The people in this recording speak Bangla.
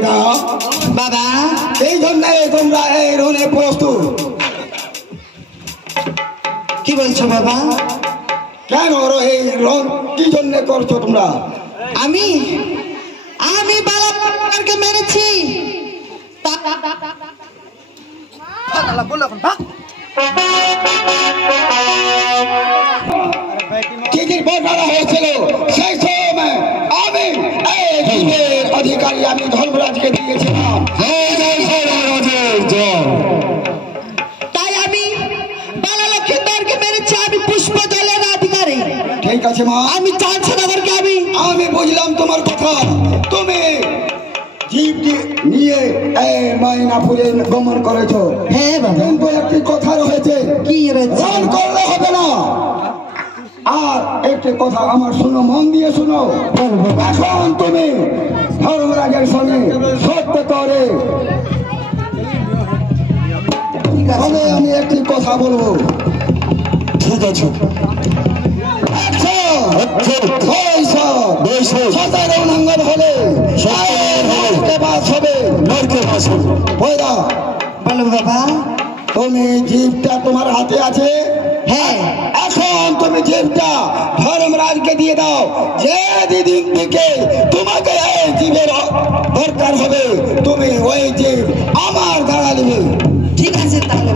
ময়না বাবা এই জন্য তোমরা এই রণে প্রস্তুত। কি বলছো বাবা? কেন এই রণ কি জন্য করছো তোমরা? আমি আমি বালাকে মেরেছি। কি কি বর্ণনা হয়েছিল সেই সময় আমি এই যুগের অধিকারী আমি ধর্মরাজকে দিয়েছিলাম। তাই আমি বালালক্ষিন্দরকে মেরেছি। আমি পুষ্প জলের অধিকারী। ঠিক আছে মা, আমি চাঁদনগরকে আমি বুঝলাম তোমার কথা। তুমি জীবকে নিয়ে এই ময়নাপুরে গমন করেছো। হ্যাঁ বাবা। কিন্তু একটি কথা রয়েছে, কি রয়েছে? রণ করলে হবে না। আর একটি কথা আমার শুনো, মন দিয়ে শুনো। এখন তুমি ধর্মরাজের সঙ্গে সত্য করে তবে আমি একটি কথা বলবো। ঠিক আছে। 17 নাঙ্গল হলে বাস হবে। বলো বাবা। তুমি জীবটা তোমার হাতে আছে। হ্যাঁ, এখন তুমি জীবটা ধর্মরাজকে দিয়ে দাও। যে দিদিন থেকে তোমাকে এই জীবের দরকার হবে তুমি ওই জীব আমার দাঁড়া নেবে। ঠিক আছে তাহলে।